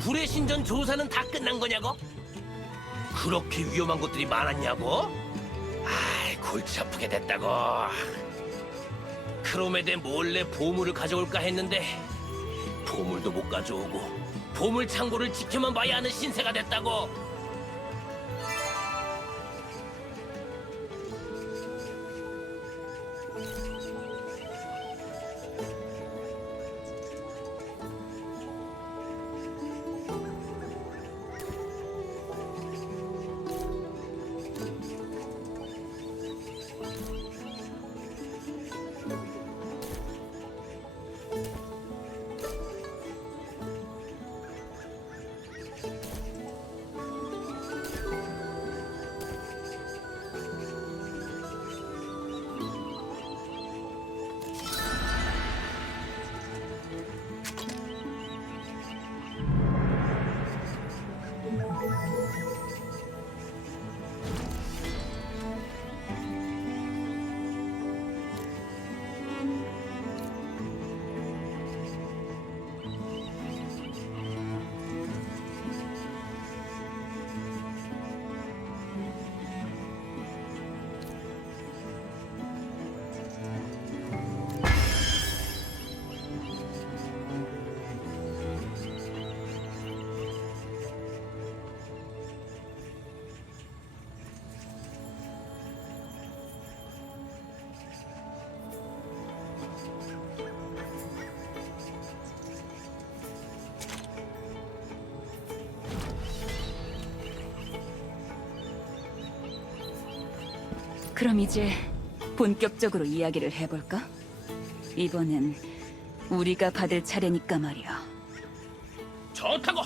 불의 신전 조사는 다 끝난 거냐고? 그렇게 위험한 것들이 많았냐고? 아이, 골치 아프게 됐다고. 크로메데 몰래 보물을 가져올까 했는데 보물도 못 가져오고 보물 창고를 지켜만 봐야 하는 신세가 됐다고. 그럼 이제 본격적으로 이야기를 해볼까? 이번엔 우리가 받을 차례니까 말이야. 좋다고.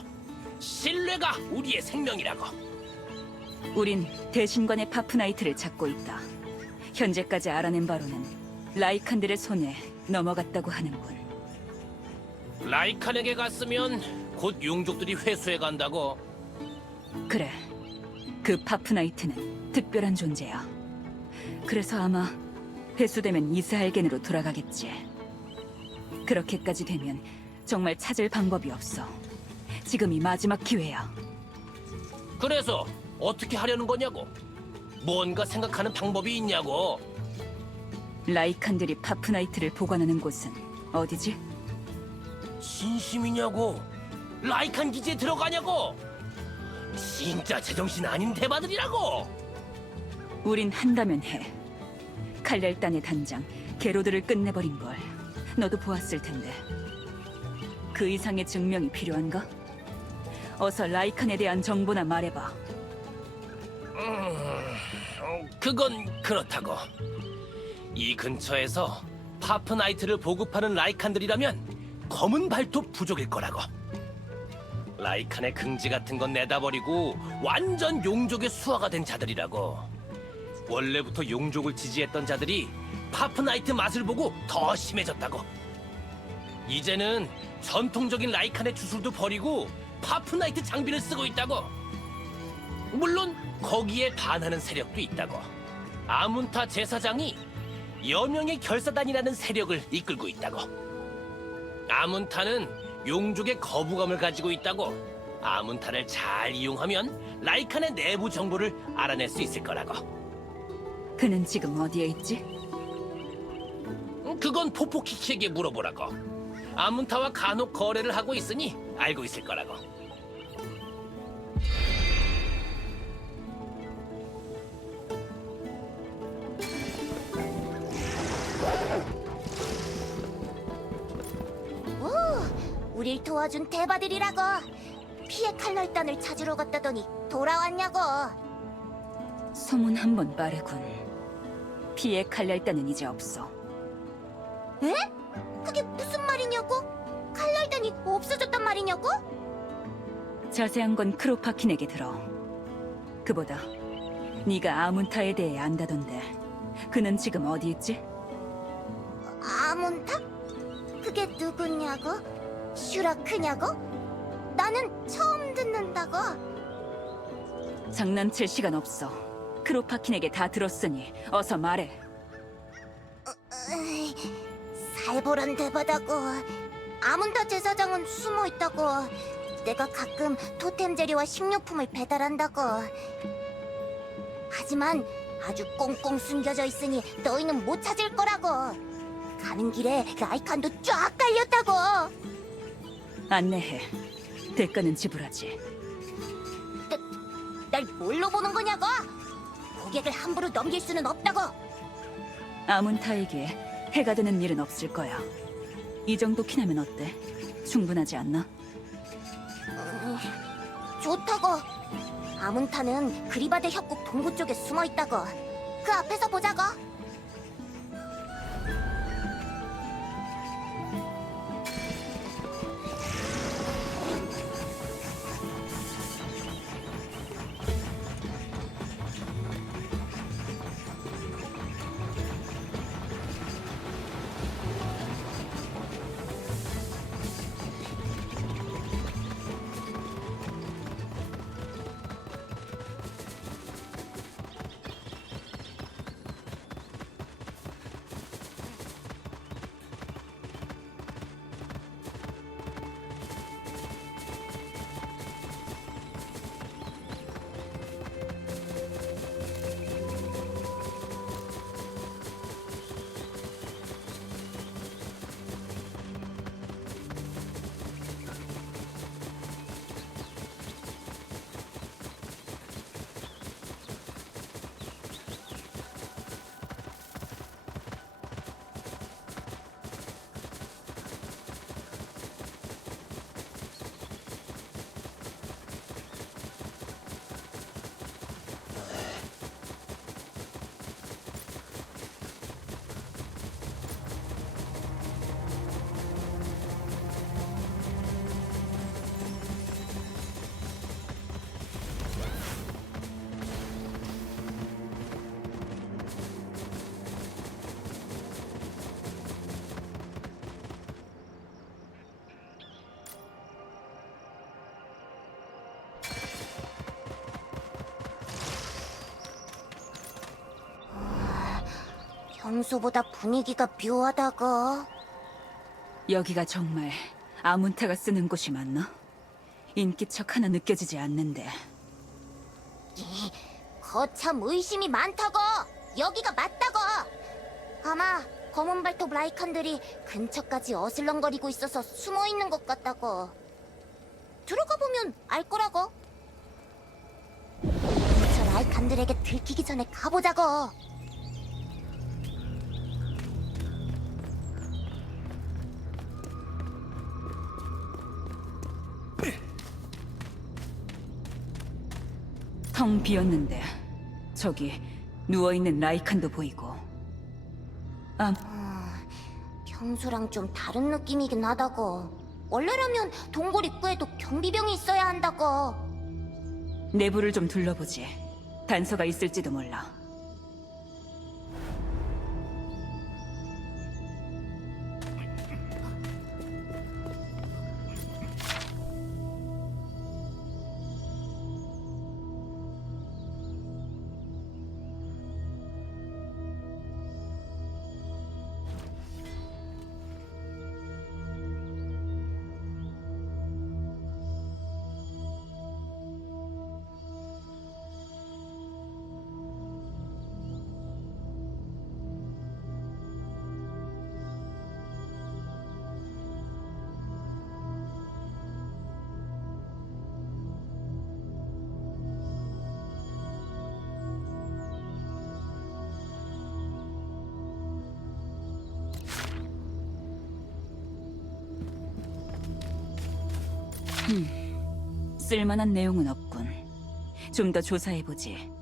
신뢰가 우리의 생명이라고. 우린 대신관의 파프나이트를 찾고 있다. 현재까지 알아낸 바로는 라이칸들의 손에 넘어갔다고 하는군. 라이칸에게 갔으면 곧 용족들이 회수해 간다고. 그래, 그 파프나이트는 특별한 존재야. 그래서 아마 회수되면 이스할겐으로 돌아가겠지. 그렇게까지 되면 정말 찾을 방법이 없어. 지금이 마지막 기회야. 그래서 어떻게 하려는 거냐고. 뭔가 생각하는 방법이 있냐고. 라이칸들이 파프나이트를 보관하는 곳은 어디지? 진심이냐고. 라이칸 기지에 들어가냐고. 진짜 제정신 아닌 대바들이라고. 우린 한다면 해. 칼날단의 단장 게로드를 끝내버린 걸 너도 보았을 텐데. 그 이상의 증명이 필요한가? 어서 라이칸에 대한 정보나 말해봐. 그건 그렇다고. 이 근처에서 파프나이트를 보급하는 라이칸들이라면 검은 발톱 부족일 거라고. 라이칸의 긍지 같은 건 내다버리고 완전 용족의 수화가 된 자들이라고. 원래부터 용족을 지지했던 자들이 파프나이트 맛을 보고 더 심해졌다고. 이제는 전통적인 라이칸의 주술도 버리고 파프나이트 장비를 쓰고 있다고. 물론 거기에 반하는 세력도 있다고. 아문타 제사장이 여명의 결사단이라는 세력을 이끌고 있다고. 아문타는 용족의 거부감을 가지고 있다고. 아문타를 잘 이용하면 라이칸의 내부 정보를 알아낼 수 있을 거라고. 그는 지금 어디에 있지? 그건 포포키키에게 물어보라고. 아문타와 간혹 거래를 하고 있으니 알고 있을 거라고. 오, 우릴 도와준 대바들이라고. 피해 칼날단을 찾으러 갔다더니 돌아왔냐고. 소문 한번 빠르군. 피해 칼날단은 이제 없어. 에? 그게 무슨 말이냐고? 칼날단이 없어졌단 말이냐고? 자세한 건 크로파킨에게 들어. 그보다 네가 아문타에 대해 안다던데 그는 지금 어디 있지? 아몬타? 그게 누구냐고? 슈라크냐고? 나는 처음 듣는다고. 장난칠 시간 없어. 크로파킨에게 다 들었으니 어서 말해. 살벌한 대바다고. 아문타 제사장은 숨어 있다고. 내가 가끔 토템 재료와 식료품을 배달한다고. 하지만 아주 꽁꽁 숨겨져 있으니 너희는 못 찾을 거라고. 가는 길에 라이칸도 쫙 깔렸다고. 안내해. 대가는 지불하지. 날 뭘로 보는 거냐고? 고객을 함부로 넘길 수는 없다고. 아문타에게 해가 되는 일은 없을 거야. 이 정도 키나면 어때? 충분하지 않나? 좋다고. 아문타는 그리바데 협곡 동부 쪽에 숨어 있다고. 그 앞에서 보자고. 평소보다 분위기가 묘하다고. 여기가 정말 아문타가 쓰는 곳이 맞나? 인기척 하나 느껴지지 않는데. 거참 의심이 많다고. 여기가 맞다고. 아마 검은 발톱 라이칸들이 근처까지 어슬렁거리고 있어서 숨어 있는 것 같다고. 들어가 보면 알 거라고. 저 라이칸들에게 들키기 전에 가보자고. 텅 비었는데 저기 누워있는 라이칸도 보이고. 평소랑 좀 다른 느낌이긴 하다고. 원래라면 동굴 입구에도 경비병이 있어야 한다고. 내부를 좀 둘러보지. 단서가 있을지도 몰라. 쓸만한 내용은 없군. 좀 더 조사해보지.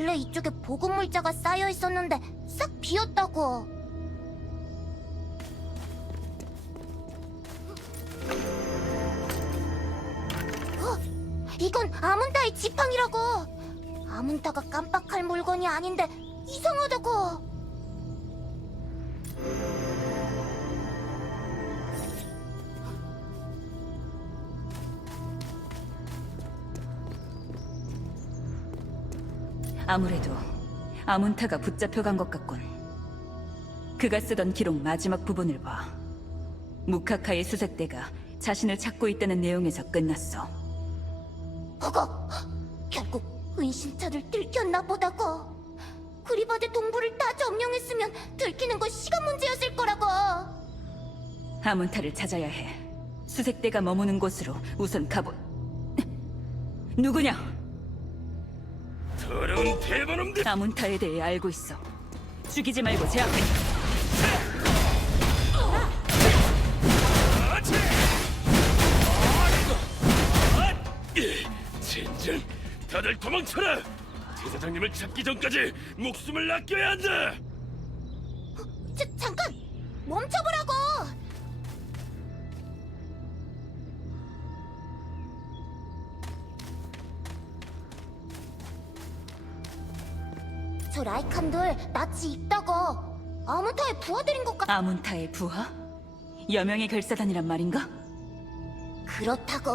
원래 이쪽에 보급 물자가 쌓여 있었는데 싹 비었다고. 이건 아문타의 지팡이라고. 아문타가 깜빡할 물건이 아닌데 이상하다고. 아무래도 아문타가 붙잡혀간 것 같군. 그가 쓰던 기록 마지막 부분을 봐. 무카카의 수색대가 자신을 찾고 있다는 내용에서 끝났어. 허거, 결국 은신처를 들켰나 보다고. 그리바드 동부를 다 점령했으면 들키는 건 시간 문제였을 거라고. 아문타를 찾아야 해. 수색대가 머무는 곳으로 우선 가보. 누구냐? 더러운 대만놈들! 아문타에 대해 알고 있어. 죽이지 말고 제압해. 젠장! 다들 도망쳐라! 대사장님을 찾기 전까지 목숨을 아껴야 한다! 잠깐! 멈춰보라고! 저 라이칸들 낯이 익다고. 아무타에 부하들인 것 같... 아문타의 부하? 여명의 결사단이란 말인가? 그렇다고.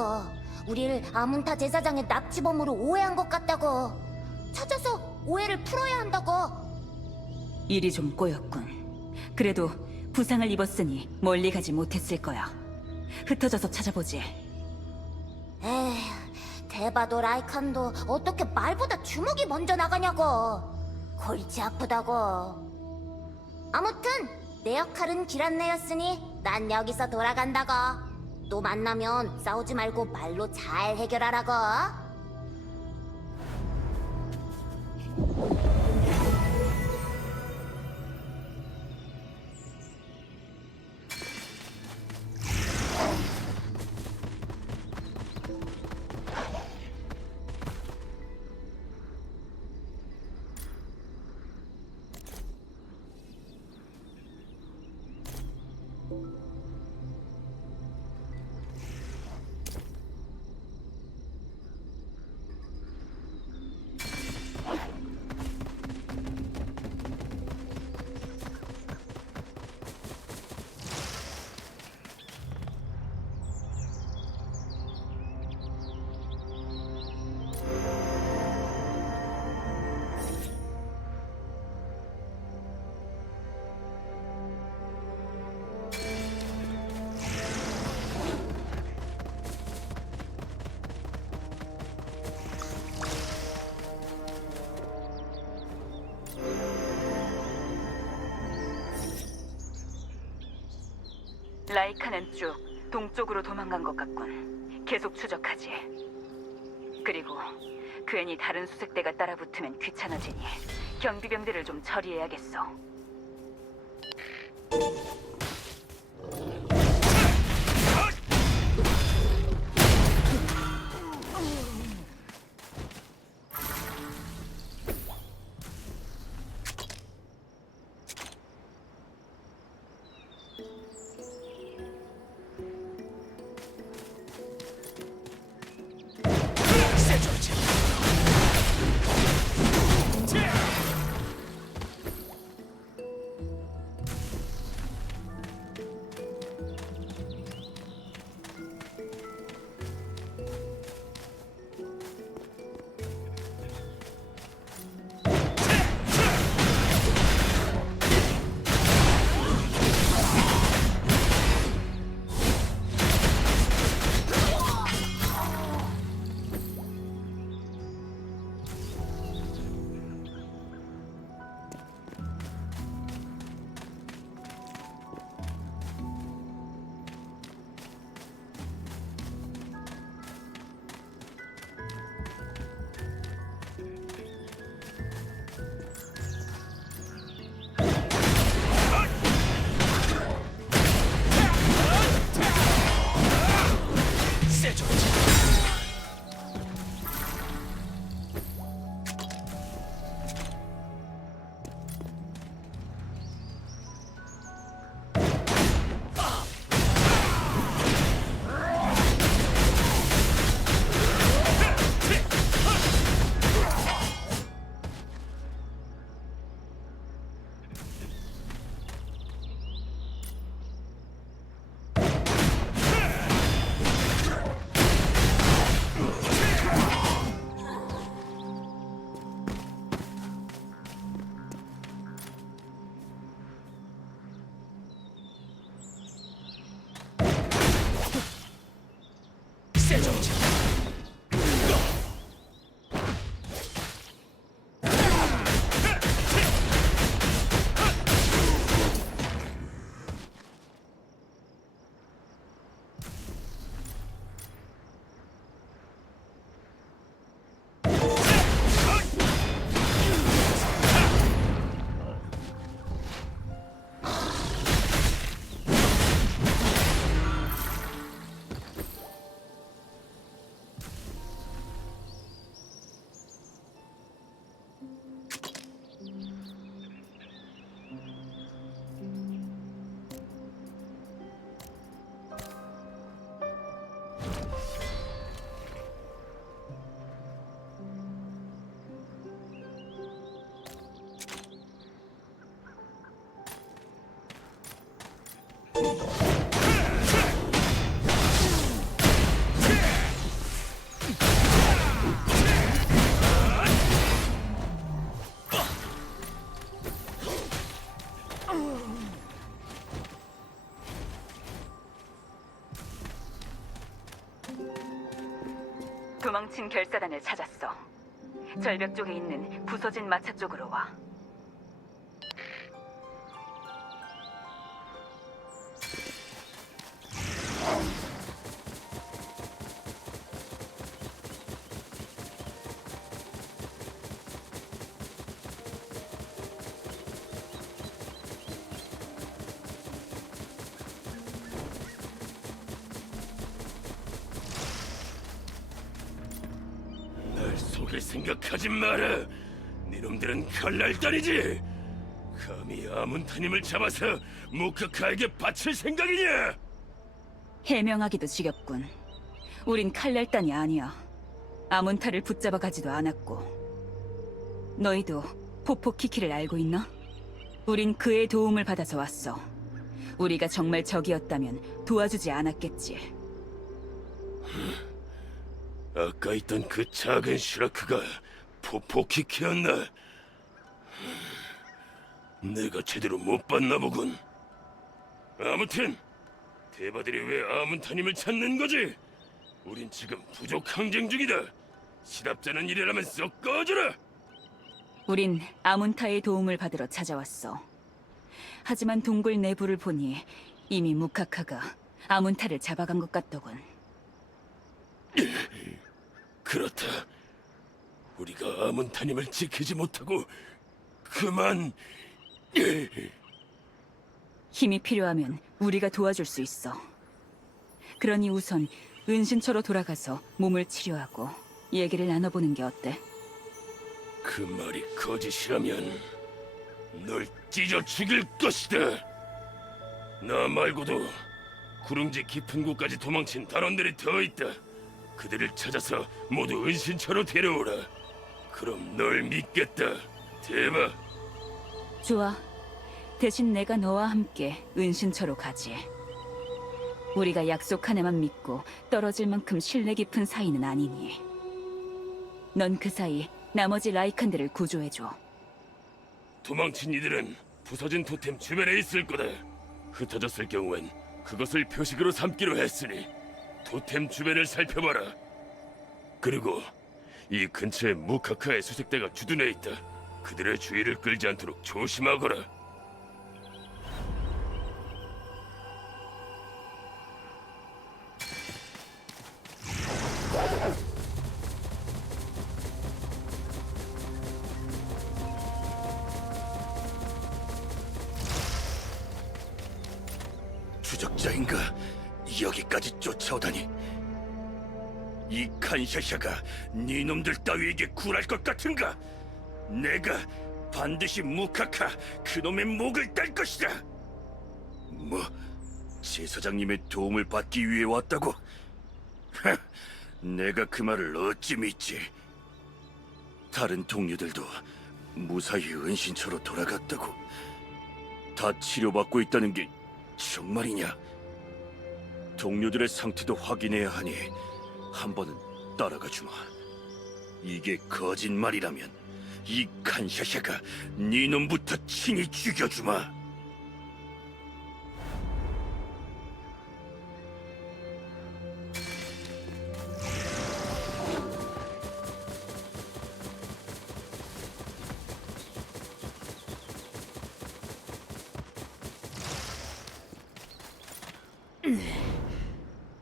우리를 아문타 제사장의 납치범으로 오해한 것 같다고. 찾아서 오해를 풀어야 한다고. 일이 좀 꼬였군. 그래도 부상을 입었으니 멀리 가지 못했을 거야. 흩어져서 찾아보지. 에휴, 대바도 라이칸도 어떻게 말보다 주먹이 먼저 나가냐고. 골치 아프다고. 아무튼 내 역할은 길 안내였으니 난 여기서 돌아간다고. 또 만나면 싸우지 말고 말로 잘 해결하라고. 라이카는 쭉 동쪽으로 도망간 것 같군. 계속 추적하지. 그리고 괜히 다른 수색대가 따라붙으면 귀찮아지니 경비병들을 좀 처리해야겠어. 도망친 결사단을 찾았어. 절벽 쪽에 있는 부서진 마차 쪽으로 와. 날 속일 생각하지 마라. 니놈들은 칼날단이지. 감히 아문타님을 잡아서 무카카에게 바칠 생각이냐? 해명하기도 지겹군. 우린 칼날단이 아니야. 아문타를 붙잡아 가지도 않았고. 너희도 포포키키를 알고 있나? 우린 그의 도움을 받아서 왔어. 우리가 정말 적이었다면 도와주지 않았겠지. 아까 있던 그 작은 슈라크가 포포키키였나? 내가 제대로 못 봤나 보군. 아무튼 대바들이 왜 아문타님을 찾는 거지? 우린 지금 부족 항쟁 중이다. 시답자는 이래라면 썩 꺼져라. 우린 아문타의 도움을 받으러 찾아왔어. 하지만 동굴 내부를 보니 이미 무카카가 아문타를 잡아간 것 같더군. 그렇다. 우리가 아문타님을 지키지 못하고 그만. 힘이 필요하면 우리가 도와줄 수 있어. 그러니 우선 은신처로 돌아가서 몸을 치료하고 얘기를 나눠보는 게 어때? 그 말이 거짓이라면 널 찢어 죽일 것이다. 나 말고도 구릉지 깊은 곳까지 도망친 단원들이 더 있다. 그들을 찾아서 모두 은신처로 데려오라. 그럼 널 믿겠다, 대바. 좋아. 대신 내가 너와 함께 은신처로 가지. 우리가 약속 하나만 믿고 떨어질 만큼 신뢰 깊은 사이는 아니니. 넌 그 사이 나머지 라이칸들을 구조해줘. 도망친 이들은 부서진 토템 주변에 있을 거다. 흩어졌을 경우엔 그것을 표식으로 삼기로 했으니 토템 주변을 살펴봐라. 그리고 이 근처에 무카카의 수색대가 주둔해 있다. 그들의 주의를 끌지 않도록 조심하거라. 추적자인가? 여기까지 쫓아오다니. 이 칸샤샤가 니놈들 따위에게 굴할 것 같은가? 내가 반드시 무카카 그놈의 목을 딸 것이다. 뭐? 제사장님의 도움을 받기 위해 왔다고? 하, 내가 그 말을 어찌 믿지? 다른 동료들도 무사히 은신처로 돌아갔다고. 다 치료받고 있다는 게 정말이냐? 동료들의 상태도 확인해야 하니 한 번은 따라가 주마. 이게 거짓말이라면 이 칸샤샤가 네 놈부터 친히 죽여주마.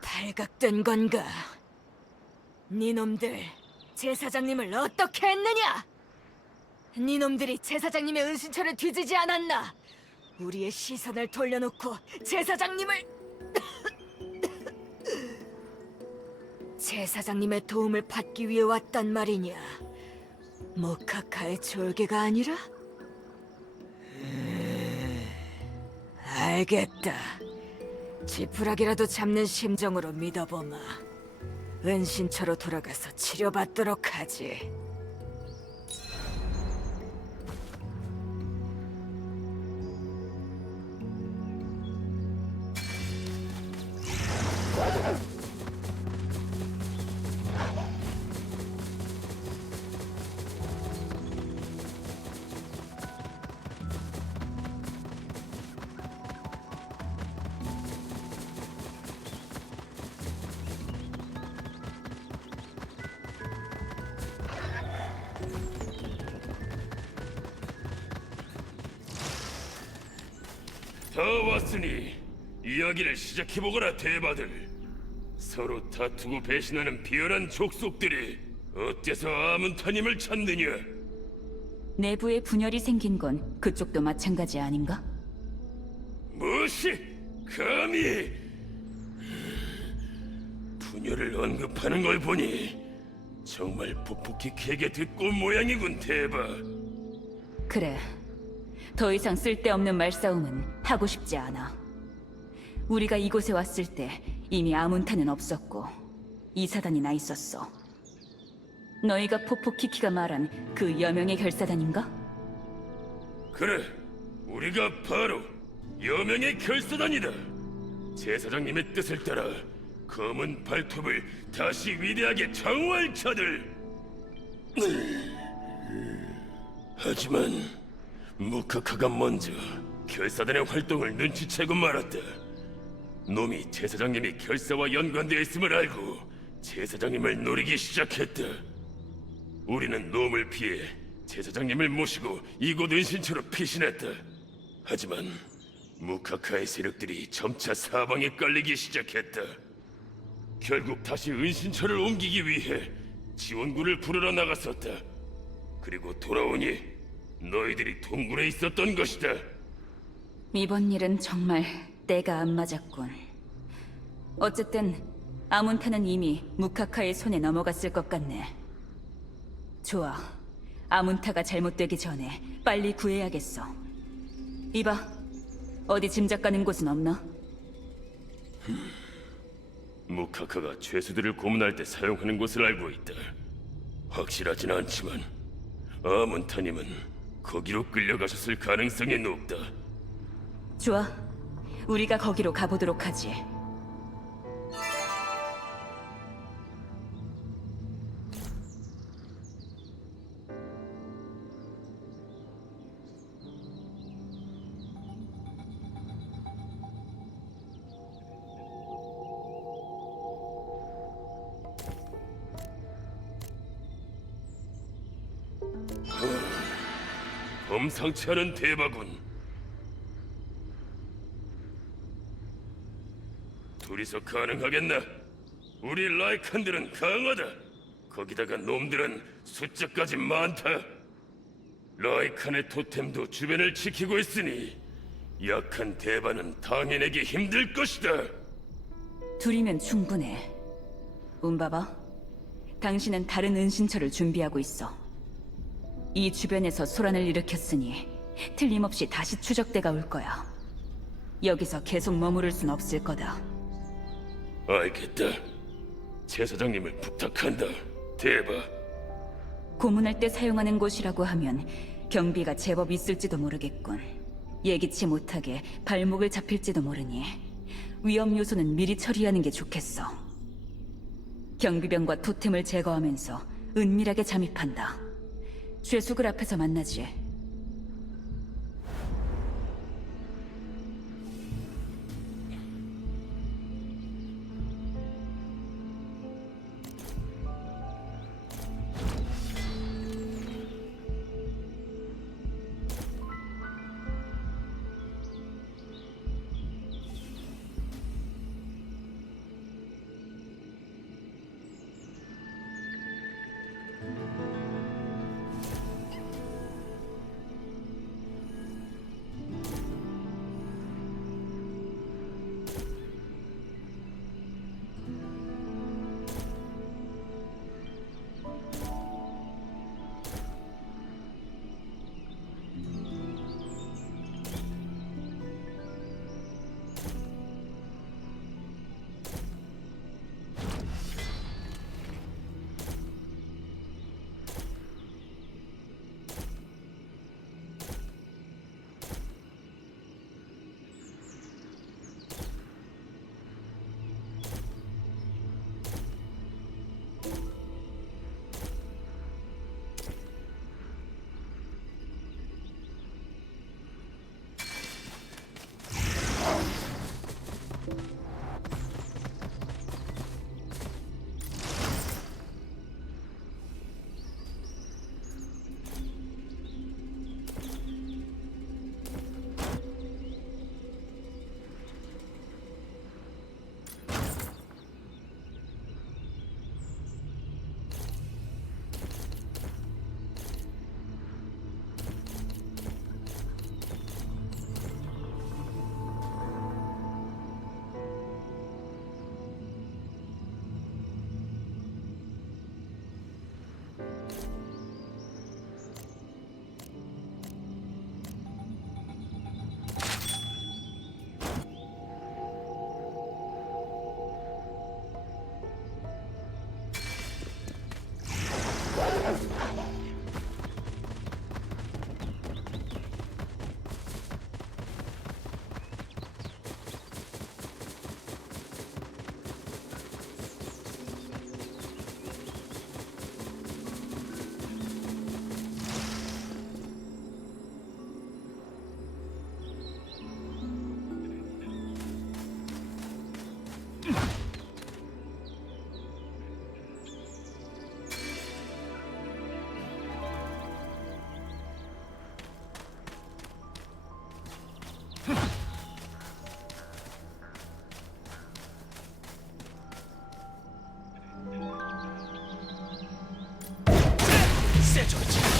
발각된 건가? 니놈들 제사장님을 어떻게 했느냐? 니놈들이 제사장님의 은신처를 뒤지지 않았나? 우리의 시선을 돌려놓고 제사장님을 제사장님의 도움을 받기 위해 왔단 말이냐? 모카카의 졸개가 아니라? 알겠다. 지푸라기라도 잡는 심정으로 믿어보마. 은신처로 돌아가서 치료받도록 하지. 다 왔으니 이야기를 시작해보거라, 대바들. 서로 다투고 배신하는 비열한 족속들이 어째서 아문타님을 찾느냐? 내부에 분열이 생긴 건 그쪽도 마찬가지 아닌가? 무엇이? 감히 분열을 언급하는 걸 보니 정말 푹푹히에게 듣고 온 모양이군, 대바. 그래. 더 이상 쓸데없는 말싸움은 하고 싶지 않아. 우리가 이곳에 왔을 때 이미 아문타는 없었고 이사단이 나 있었어. 너희가 포포키키가 말한 그 여명의 결사단인가? 그래, 우리가 바로 여명의 결사단이다. 제사장님의 뜻을 따라 검은 발톱을 다시 위대하게 장호할 자들. 하지만 무카카가 먼저 결사단의 활동을 눈치채고 말았다. 놈이 제사장님이 결사와 연관되어 있음을 알고 제사장님을 노리기 시작했다. 우리는 놈을 피해 제사장님을 모시고 이곳 은신처로 피신했다. 하지만 무카카의 세력들이 점차 사방에 깔리기 시작했다. 결국 다시 은신처를 옮기기 위해 지원군을 부르러 나갔었다. 그리고 돌아오니 너희들이 동굴에 있었던 것이다. 이번 일은 정말 때가 안 맞았군. 어쨌든 아문타는 이미 무카카의 손에 넘어갔을 것 같네. 좋아. 아문타가 잘못되기 전에 빨리 구해야겠어. 이봐, 어디 짐작 가는 곳은 없나? 무카카가 죄수들을 고문할 때 사용하는 곳을 알고 있다. 확실하진 않지만 아문타님은 거기로 끌려가셨을 가능성이 높다. 좋아. 우리가 거기로 가보도록 하지. 범상치 않은 대바군. 둘이서 가능하겠나? 우리 라이칸들은 강하다. 거기다가 놈들은 숫자까지 많다. 라이칸의 토템도 주변을 지키고 있으니 약한 대바는 당해내기 힘들 것이다. 둘이면 충분해. 운바바, 당신은 다른 은신처를 준비하고 있어. 이 주변에서 소란을 일으켰으니 틀림없이 다시 추적대가 올 거야. 여기서 계속 머무를 순 없을 거다. 알겠다. 제사장님을 부탁한다, 대바. 고문할 때 사용하는 곳이라고 하면 경비가 제법 있을지도 모르겠군. 예기치 못하게 발목을 잡힐지도 모르니 위험 요소는 미리 처리하는 게 좋겠어. 경비병과 토템을 제거하면서 은밀하게 잠입한다. 죄수들 앞에서 만나지. 세조르지.